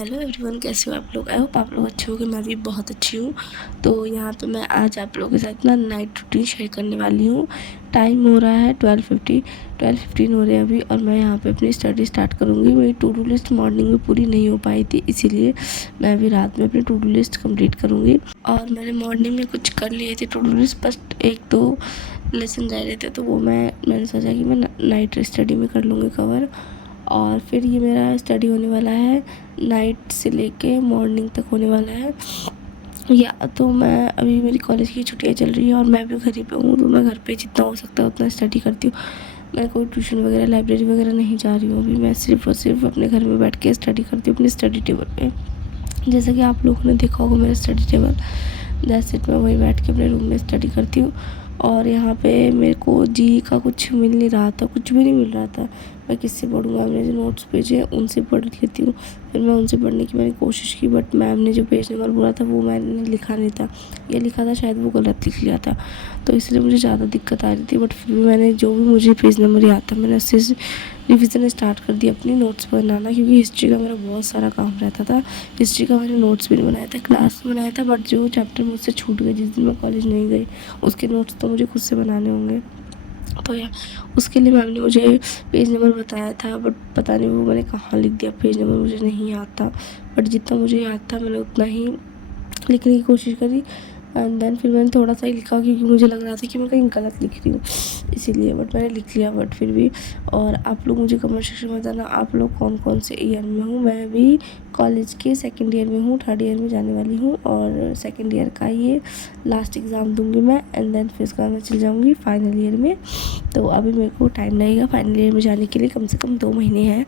Hello everyone, कैसे हो आप लोग। आई होप आप लोग अच्छे होंगे। मैं भी बहुत अच्छी हूँ। तो यहाँ पे मैं आज आप लोगों के साथ ना नाइट रूटीन शेयर करने वाली हूँ। टाइम हो रहा है 12:15 हो रहे हैं अभी, और मैं यहाँ पे अपनी स्टडी स्टार्ट करूँगी। मेरी टू डू लिस्ट मॉर्निंग में पूरी नहीं हो पाई थी, इसीलिए मैं अभी रात में अपनी टू डू लिस्ट कंप्लीट करूँगी। और मैंने मॉर्निंग में कुछ कर लिए थे टू डू लिस्ट, बस एक दो लेसन रह रहे थे, तो वो मैंने सोचा कि मैं नाइट स्टडी में कर लूँगी कवर। और फिर ये मेरा स्टडी होने वाला है नाइट से लेके मॉर्निंग तक होने वाला है। या तो मैं अभी मेरी कॉलेज की छुट्टियाँ चल रही हैं और मैं भी घर ही पे हूँ, तो मैं घर पे जितना हो सकता है उतना स्टडी करती हूँ। मैं कोई ट्यूशन वगैरह लाइब्रेरी वगैरह नहीं जा रही हूँ अभी। मैं सिर्फ़ और सिर्फ अपने घर में बैठ के स्टडी करती हूँ अपनी स्टडी टेबल पे। जैसा कि आप लोगों ने देखा होगा मेरा स्टडी टेबल, दैट्स इट। मैं वहीं बैठ के अपने रूम में स्टडी करती हूँ। और यहाँ पे मेरे को जी का कुछ मिल नहीं रहा था, कुछ भी नहीं मिल रहा था। मैं किससे पढ़ूँ, मैम ने जो नोट्स भेजे हैं उनसे पढ़ लेती हूँ। फिर मैं उनसे पढ़ने की मैंने कोशिश की, बट मैम ने जो पेज नंबर बोला था वो मैंने लिखा नहीं था, या लिखा था शायद वो गलत लिख लिया था, तो इसलिए मुझे ज़्यादा दिक्कत आ रही थी। बट फिर भी मैंने जो भी मुझे पेज नंबर याद था मैंने उससे रिविज़न स्टार्ट कर दिया अपनी नोट्स बनाना, क्योंकि हिस्ट्री का मेरा बहुत सारा काम रहता था। हिस्ट्री का मैंने नोट्स भी नहीं बनाया था, क्लास में बनाया था, बट जो चैप्टर मुझसे छूट गए जिस दिन मैं कॉलेज नहीं गई, उसके नोट्स तो मुझे खुद से बनाने होंगे। तो या उसके लिए मैम ने मुझे पेज नंबर बताया था, बट पता नहीं वो मैंने कहाँ लिख दिया। पेज नंबर मुझे नहीं याद था, बट जितना मुझे याद था मैंने उतना ही लिखने की कोशिश करी। एंड देन फिर मैंने थोड़ा सा ही लिखा, क्योंकि मुझे लग रहा था कि मैं कहीं गलत लिख रही हूँ, इसीलिए। बट मैंने लिख लिया, बट फिर भी। और आप लोग मुझे कमेंट सेक्शन में बताना आप लोग कौन कौन से ईयर में हूँ। मैं अभी कॉलेज के सेकंड ईयर में हूँ, थर्ड ईयर में जाने वाली हूँ, और सेकंड ईयर का ये लास्ट एग्ज़ाम दूंगी मैं। एंड देन फिर उसके बाद मैं चल जाऊँगी फाइनल ईयर में। तो अभी मेरे को टाइम लगेगा फाइनल ईयर में जाने के लिए, कम से कम 2 महीने हैं।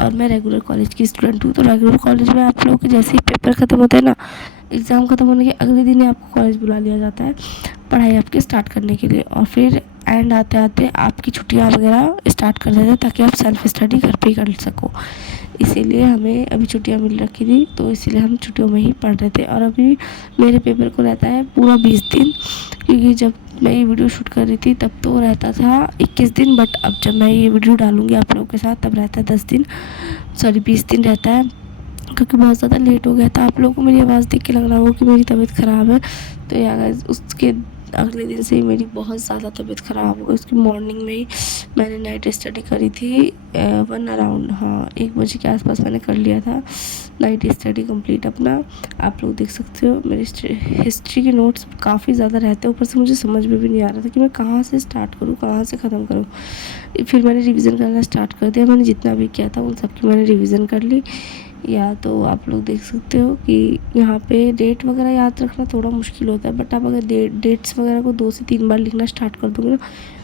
और मैं रेगुलर कॉलेज की स्टूडेंट हूँ। तो रेगुलर कॉलेज में आप लोगों के जैसे ही पेपर ख़त्म होते हैं ना, एग्ज़ाम ख़त्म होने के अगले दिन ही आपको कॉलेज बुला लिया जाता है पढ़ाई आपकी स्टार्ट करने के लिए। और फिर एंड आते आते आपकी छुट्टियाँ वगैरह स्टार्ट कर देते हैं, ताकि आप सेल्फ स्टडी घर पे ही कर सको। इसीलिए हमें अभी छुट्टियाँ मिल रखी थी, तो इसीलिए हम छुट्टियों में ही पढ़ रहे थे। और अभी मेरे पेपर को रहता है पूरा 20 दिन, क्योंकि जब मैं ये वीडियो शूट कर रही थी तब तो रहता था 21 दिन, बट अब जब मैं ये वीडियो डालूँगी आप लोगों के साथ तब रहता है 10 दिन, सॉरी 20 दिन रहता है, क्योंकि बहुत ज़्यादा लेट हो गया था। आप लोगों को मेरी आवाज़ देख के लग रहा होगा कि मेरी तबीयत ख़राब है, तो या गाइस उसके अगले दिन से ही मेरी बहुत ज़्यादा तबीयत ख़राब हो गई। उसकी मॉर्निंग में ही मैंने नाइट स्टडी करी थी, 1 अराउंड, हाँ 1 बजे के आसपास मैंने कर लिया था नाइट स्टडी कंप्लीट अपना। आप लोग देख सकते हो मेरी हिस्ट्री के नोट्स काफ़ी ज़्यादा रहते हैं, ऊपर से मुझे समझ में भी नहीं आ रहा था कि मैं कहाँ से स्टार्ट करूँ कहाँ से ख़त्म करूँ। फिर मैंने रिवीजन करना स्टार्ट कर दिया। मैंने जितना भी किया था उन सब की मैंने रिवीजन कर ली। या तो आप लोग देख सकते हो कि यहाँ पे डेट वगैरह याद रखना थोड़ा मुश्किल होता है, बट आप अगर डेट्स वगैरह को 2 से 3 बार लिखना स्टार्ट कर दोगे ना,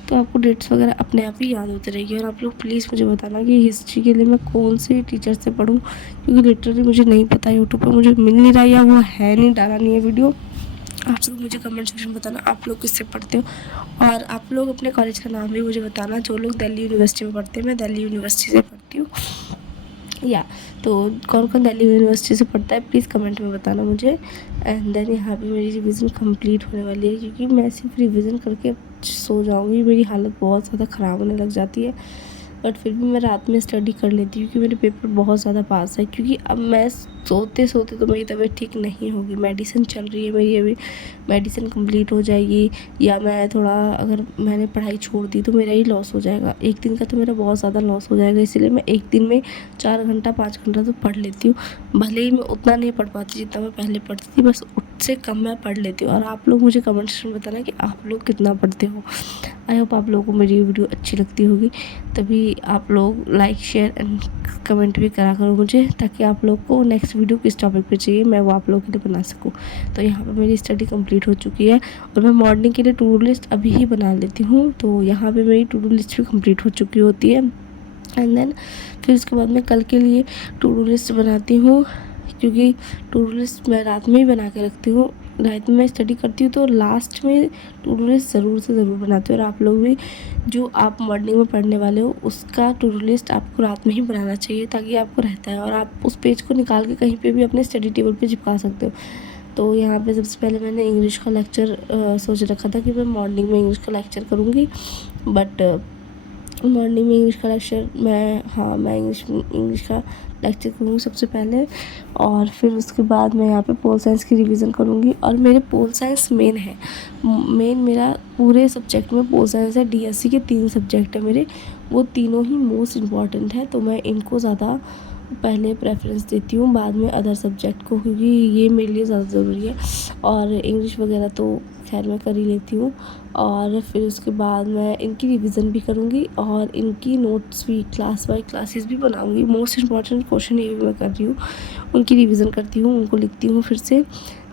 तो आपको डेट्स वगैरह अपने आप ही याद होती रहेगी। और आप लोग प्लीज़ मुझे बताना कि हिस्ट्री के लिए मैं कौन से टीचर से पढूँ, क्योंकि लिटरली मुझे नहीं पता, यूट्यूब पर मुझे मिल नहीं रहा, या वो है नहीं, डाला नहीं है वीडियो। आप लोग मुझे कमेंट सेक्शन में बताना आप लोग किससे पढ़ते हो, और आप लोग अपने कॉलेज का नाम भी मुझे बताना। जो लोग दिल्ली यूनिवर्सिटी में पढ़ते हैं, मैं दिल्ली यूनिवर्सिटी से पढ़ती हूँ। या तो कौन कौन दिल्ली यूनिवर्सिटी से पढ़ता है प्लीज़ कमेंट में बताना मुझे। एंड देन यहाँ पे मेरी रिवीजन कंप्लीट होने वाली है, क्योंकि मैं सिर्फ रिवीजन करके सो जाऊँगी, मेरी हालत बहुत ज़्यादा ख़राब होने लग जाती है। बट फिर भी मैं रात में स्टडी कर लेती हूँ, क्योंकि मेरे पेपर बहुत ज़्यादा पास है। क्योंकि अब मैं सोते सोते तो मेरी तबीयत ठीक नहीं होगी, मेडिसिन चल रही है मेरी अभी, मेडिसिन कंप्लीट हो जाएगी, या मैं थोड़ा अगर मैंने पढ़ाई छोड़ दी तो मेरा ही लॉस हो जाएगा। एक दिन का तो मेरा बहुत ज़्यादा लॉस हो जाएगा, इसीलिए मैं एक दिन में 4 घंटा 5 घंटा तो पढ़ लेती हूँ। भले ही मैं उतना नहीं पढ़ पाती जितना मैं पहले पढ़ती थी, बस उससे कम मैं पढ़ लेती हूँ। और आप लोग मुझे कमेंट सेक्शन में बताना कि आप लोग कितना पढ़ते हो। आई होप आप लोगों को मेरी वीडियो अच्छी लगती होगी, तभी आप लोग लाइक शेयर एंड कमेंट भी करा करो मुझे, ताकि आप लोग को नेक्स्ट वीडियो किस टॉपिक पे चाहिए मैं वो आप लोगों के लिए बना सकूँ। तो यहाँ पे मेरी स्टडी कंप्लीट हो चुकी है, और मैं मॉर्निंग के लिए टू डू लिस्ट अभी ही बना लेती हूँ। तो यहाँ पे मेरी टू डू लिस्ट भी कंप्लीट हो चुकी होती है। एंड देन फिर उसके बाद मैं कल के लिए टू डू लिस्ट बनाती हूँ, क्योंकि टू डू लिस्ट मैं रात में ही बना के रखती हूँ। रात में मैं स्टडी करती हूँ तो लास्ट में टू डू लिस्ट ज़रूर से ज़रूर बनाती हूँ। और आप लोग भी जो आप मॉर्निंग में पढ़ने वाले हो उसका टू डू लिस्ट आपको रात में ही बनाना चाहिए, ताकि आपको रहता है, और आप उस पेज को निकाल के कहीं पे भी अपने स्टडी टेबल पे चिपका सकते हो। तो यहाँ पे सबसे पहले मैंने इंग्लिश का लेक्चर सोच रखा था कि मैं मॉर्निंग में इंग्लिश का लेक्चर करूँगी, बट मॉर्निंग में इंग्लिश का लेक्चर मैं इंग्लिश का लेक्चर करूँगी सबसे पहले, और फिर उसके बाद मैं यहाँ पे पोल साइंस की रिवीजन करूँगी। और मेरे पोल साइंस मेन है, मेन मेरा पूरे सब्जेक्ट में पोल साइंस है। डीएससी के 3 सब्जेक्ट है मेरे, वो तीनों ही मोस्ट इम्पॉर्टेंट है, तो मैं इनको ज़्यादा पहले प्रेफरेंस देती हूँ, बाद में अदर सब्जेक्ट को, क्योंकि ये मेरे लिए ज़्यादा ज़रूरी है। और इंग्लिश वगैरह तो खैर मैं कर ही लेती हूँ। और फिर उसके बाद मैं इनकी रिवीजन भी करूँगी और इनकी नोट्स भी क्लास वाइज क्लासेस भी बनाऊँगी। मोस्ट इम्पॉर्टेंट क्वेश्चन ये भी मैं कर रही हूँ, उनकी रिवीजन करती हूँ, उनको लिखती हूँ फिर से,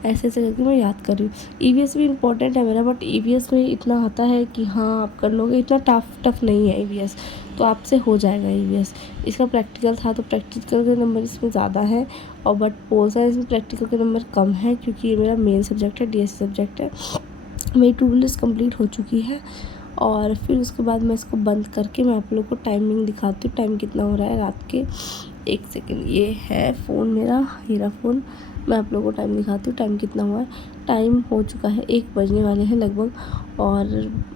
ऐसे ऐसे करके मैं याद कर रही हूँ। ईवीएस भी इम्पॉर्टेंट है मेरा, बट ईवीएस में इतना आता है कि हाँ आप कर लोगे, इतना टफ नहीं है ईवीएस, तो आपसे हो जाएगा ईवीएस। इसका प्रैक्टिकल था तो प्रैक्टिकल के नंबर इसमें ज़्यादा है, और बट पोल साइंस में प्रैक्टिकल के नंबर कम है, क्योंकि ये मेरा मेन सब्जेक्ट है, डीएससी सब्जेक्ट है। मेरी टू डू लिस्ट कंप्लीट हो चुकी है, और फिर उसके बाद मैं इसको बंद करके मैं आप लोग को टाइमिंग दिखाती हूँ, टाइम कितना हो रहा है रात के। 1 सेकेंड, ये है फ़ोन मेरा फ़ोन, मैं आप लोगों को टाइम दिखाती हूँ, टाइम कितना हुआ है। टाइम हो चुका है 1 बजने वाले हैं लगभग, और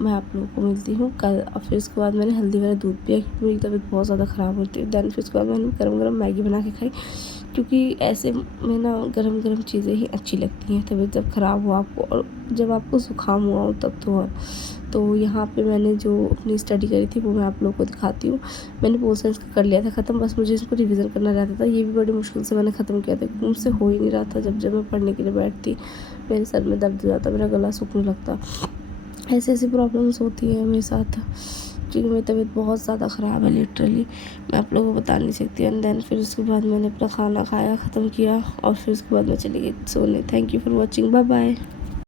मैं आप लोगों को मिलती हूँ कल। और फिर उसके बाद मैंने हल्दी वाला दूध पिया, क्योंकि मेरी तबीयत बहुत ज़्यादा ख़राब होती है। देन फिर उसके बाद मैंने गरम मैगी बना के खाई, क्योंकि ऐसे में ना गरम चीज़ें ही अच्छी लगती हैं। तबीयत जब ख़राब हो आपको, और जब आपको ज़ुकाम हुआ हो तब तो। और तो यहाँ पे मैंने जो अपनी स्टडी करी थी वो मैं आप लोगों को दिखाती हूँ। मैंने पोल साइंस का कर लिया था ख़त्म, बस मुझे इसको रिवीजन करना रहता था। ये भी बड़ी मुश्किल से मैंने ख़त्म किया था, क्योंकि मुझसे हो ही नहीं रहा था। जब मैं पढ़ने के लिए बैठती, मेरे सर में दर्द हो जाता, मेरा गला सूखने लगता। ऐसी प्रॉब्लम्स होती हैं मेरे साथ, क्योंकि मेरी तबीयत बहुत ज़्यादा ख़राब है लिटरली, मैं आप लोगों को बता नहीं सकती। एंड देन फिर उसके बाद मैंने अपना खाना खाया, ख़त्म किया, और फिर उसके बाद मैं चली गई सोने। Thank you for watching, bye bye.